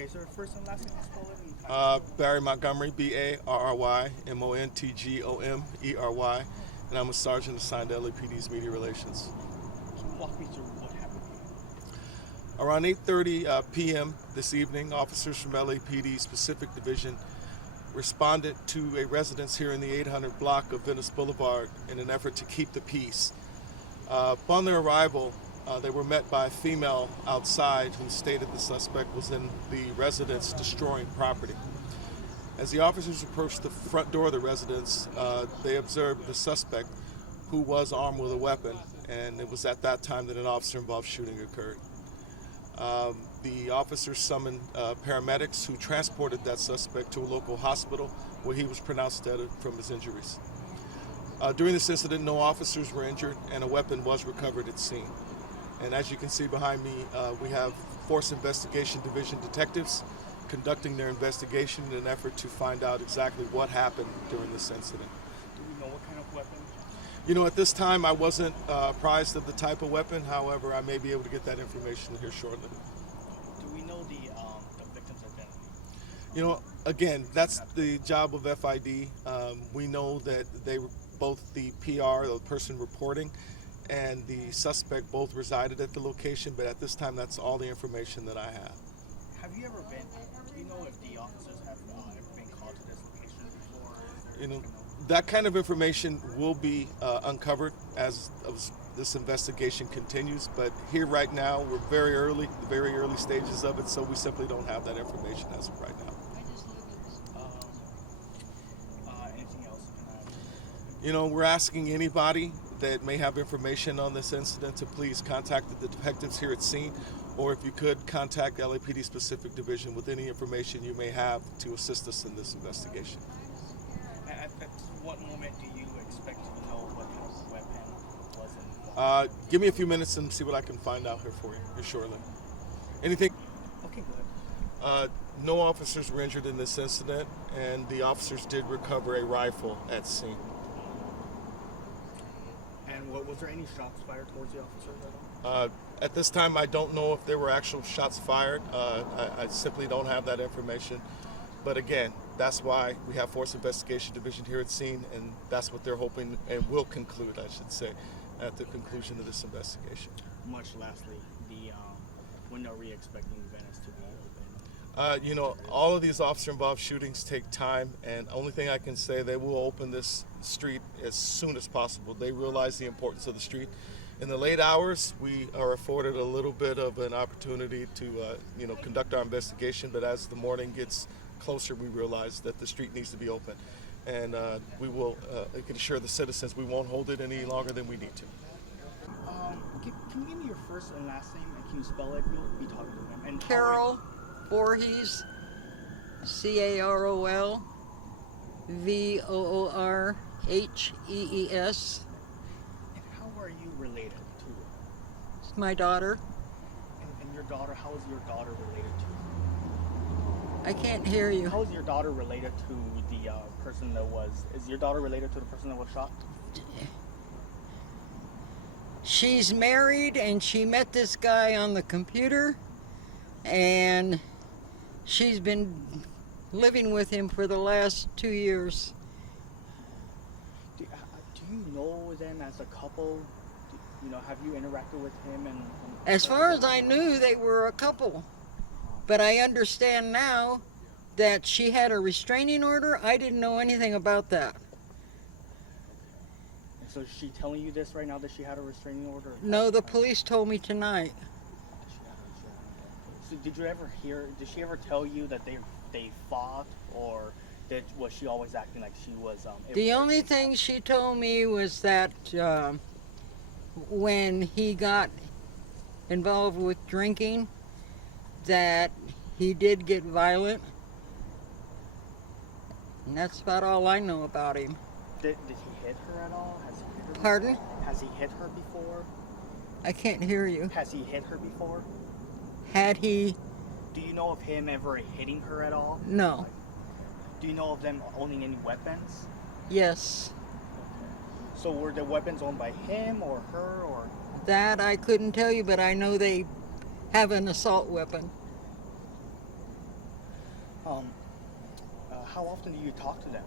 Okay, so first and last name, spell it. Barry Montgomery, BarryMontgomery, and I'm a sergeant assigned to LAPD's Media Relations. Can you walk me through what happened here? Around 8:30 p.m. this evening, officers from LAPD's Pacific Division responded to a residence here in the 800 block of Venice Boulevard in an effort to keep the peace. Upon their arrival, they were met by a female outside who stated the suspect was in the residence destroying property. As the officers approached the front door of the residence, they observed the suspect, who was armed with a weapon, and it was at that time that an officer-involved shooting occurred. The officers summoned paramedics who transported that suspect to a local hospital where he was pronounced dead from his injuries. During this incident, no officers were injured and a weapon was recovered at scene. And as you can see behind me, we have Force Investigation Division detectives conducting their investigation in an effort to find out exactly what happened during this incident. Do we know what kind of weapon? You know, at this time, I wasn't apprised of the type of weapon. However, I may be able to get that information here shortly. Do we know the victim's identity? You know, again, that's the job of FID. We know that they were both the PR, the person reporting, and the suspect both resided at the location, but at this time, that's all the information that I have. Have you ever been, do you know if the officers have ever been called to this location before? You know, that kind of information will be uncovered as this investigation continues, but here right now, we're very early stages of it, so we simply don't have that information as of right now. Anything else you can add? You know, we're asking anybody that may have information on this incident to please contact the detectives here at scene, or if you could, contact LAPD Pacific Division with any information you may have to assist us in this investigation. At what moment do you expect to know what kind of weapon was involved? Give me a few minutes and see what I can find out here for you here shortly. Anything? Okay, go ahead. No officers were injured in this incident, and the officers did recover a rifle at scene. And was there any shots fired towards the officers at all? At this time, I don't know if there were actual shots fired. I simply don't have that information. But again, that's why we have Force Investigation Division here at scene, and that's what they're hoping and will conclude, I should say, at the conclusion of this investigation. Much lastly, when are we expecting Venice to be open? You know, all of these officer-involved shootings take time, and only thing I can say, they will open this street as soon as possible. They realize the importance of the street. In the late hours, we are afforded a little bit of an opportunity to, conduct our investigation, but as the morning gets closer, we realize that the street needs to be open. And we will I can assure the citizens we won't hold it any longer than we need to. Can you give me your first and last name, and can you spell it? We'll be talking to them. And Carol Voorhees, Carol Voorhees. And how are you related to her? It's my daughter. And your daughter, how is your daughter related to? I can't hear you. How is your daughter related to the person that was? Is your daughter related to the person that was shot? She's married and she met this guy on the computer, and she's been living with him for the last 2 years. Do you know them as a couple? Have you interacted with him? And As far as I knew, they were a couple. But I understand now that she had a restraining order. I didn't know anything about that. So is she telling you this right now, that she had a restraining order? No, the police told me tonight. So did she ever tell you that they fought, or was she always acting like she was? The only thing she told me was that when he got involved with drinking, that he did get violent. And that's about all I know about him. Did he hit her at all? Has he hit her before? Pardon? Has he hit her before? I can't hear you. Has he hit her before? Had he? Do you know of him ever hitting her at all? No. Do you know of them owning any weapons? Yes. Okay. So were the weapons owned by him or her, or? That I couldn't tell you, but I know they have an assault weapon. Um, how often do you talk to them?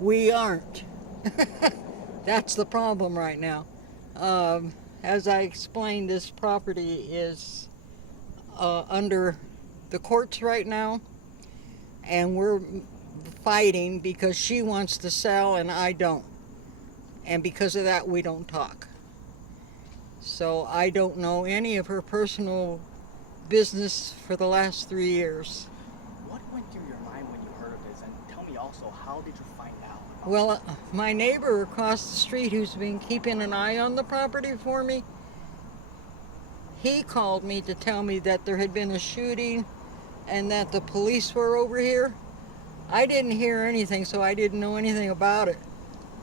We aren't. That's the problem right now. As I explained, this property is under the courts right now, and we're fighting because she wants to sell and I don't. And because of that, we don't talk. So I don't know any of her personal business for the last 3 years. What went through your mind when you heard of this? And tell me also, how did you find out? Well, my neighbor across the street who's been keeping an eye on the property for me, he called me to tell me that there had been a shooting and that the police were over here. I didn't hear anything, so I didn't know anything about it.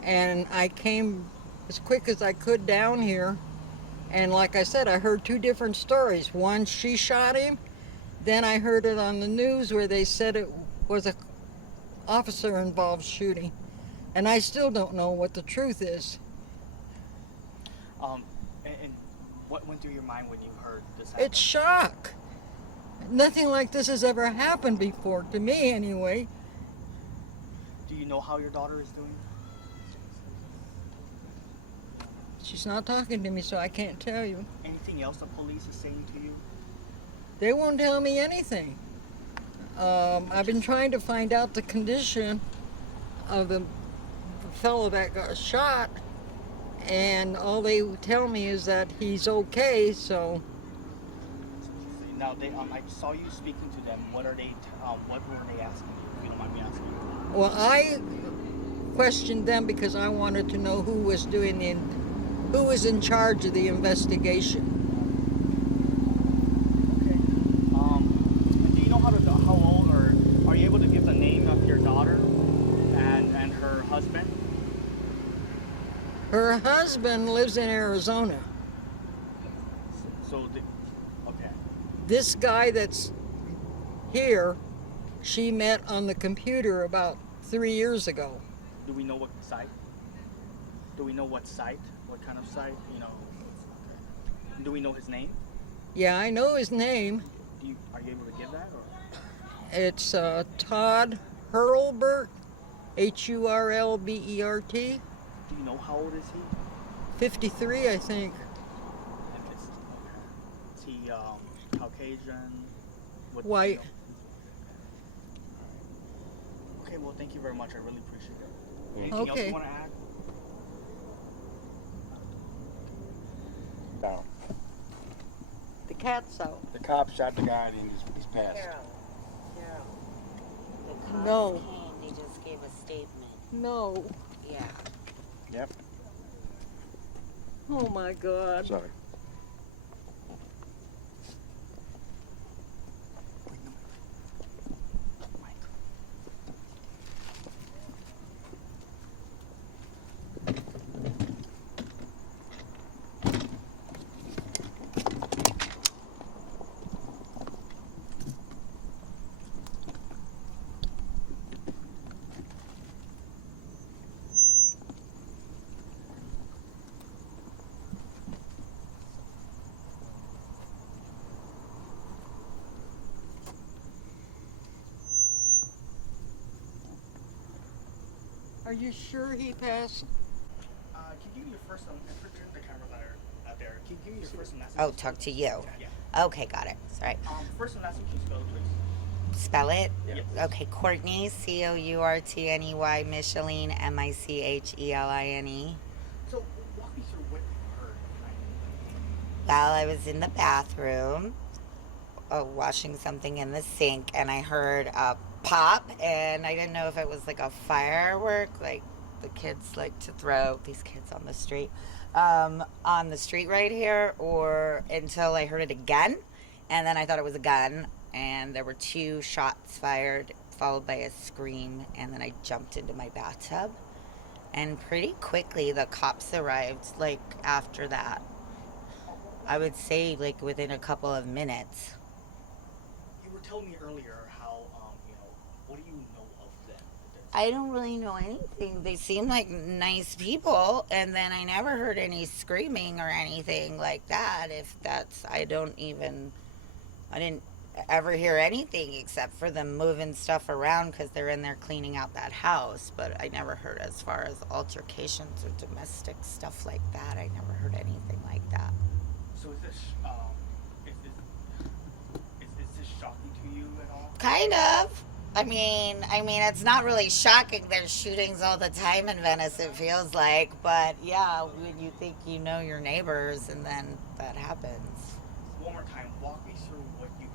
And I came as quick as I could down here. And like I said, I heard 2 different stories. One, she shot him. Then I heard it on the news where they said it was a officer-involved shooting. And I still don't know what the truth is. And what went through your mind when you heard this happen? It's shock. Nothing like this has ever happened before, to me anyway. Do you know how your daughter is doing? She's not talking to me, so I can't tell you. Anything else the police is saying to you? They won't tell me anything. I've been trying to find out the condition of the fellow that got shot, and all they tell me is that he's okay, so... Now, I saw you speaking to them. What were they asking you, if you don't mind me asking? Well, I questioned them because I wanted to know who was in charge of the investigation. Okay. Do you know how old, or are you able to give the name of your daughter and her husband? Her husband lives in Arizona. Okay. This guy that's here, she met on the computer about 3 years ago. Do we know what site? Do we know what site? What kind of site? You know. Do we know his name? Yeah, I know his name. Are you able to give that? Or? It's Todd Hurlbert, Hurlbert. Do you know how old is he? 53, I think. Is he Caucasian? White. Okay, well, thank you very much. I really appreciate it. Anything else Okay. you want to add? Down. The cat's out. The cop shot the guy and he's passed. Carol. The cops No. came, they just gave a statement. No. Yeah. Yep. Oh my God. Sorry. Are you sure he passed? Can you give me your first and turn the camera out there? Can you give me your first and last name? Oh, talk to you. Yeah. Okay, got it. Sorry. First and last name, can you spell it, please? Spell it? Yes. Okay, Courtney, Courtney, Micheline, Micheline. So, walk me through what you heard. Well, I was in the bathroom washing something in the sink, and I heard a pop, and I didn't know if it was like a firework, like the kids like to throw, these kids on the street right here, or until I heard it again, and then I thought it was a gun, and there were 2 shots fired, followed by a scream, and then I jumped into my bathtub, and pretty quickly the cops arrived, like after that. I would say like within a couple of minutes. You were telling me earlier how, what do you know of them? I don't really know anything. They seem like nice people, and then I never heard any screaming or anything like that. If that's, I didn't ever hear anything except for them moving stuff around because they're in there cleaning out that house. But I never heard as far as altercations or domestic stuff like that. I never heard anything like that. So is this is this shocking to you at all? Kind of. I mean, it's not really shocking. There's shootings all the time in Venice, it feels like. But yeah, when you think you know your neighbors and then that happens. One more time, walk me through what you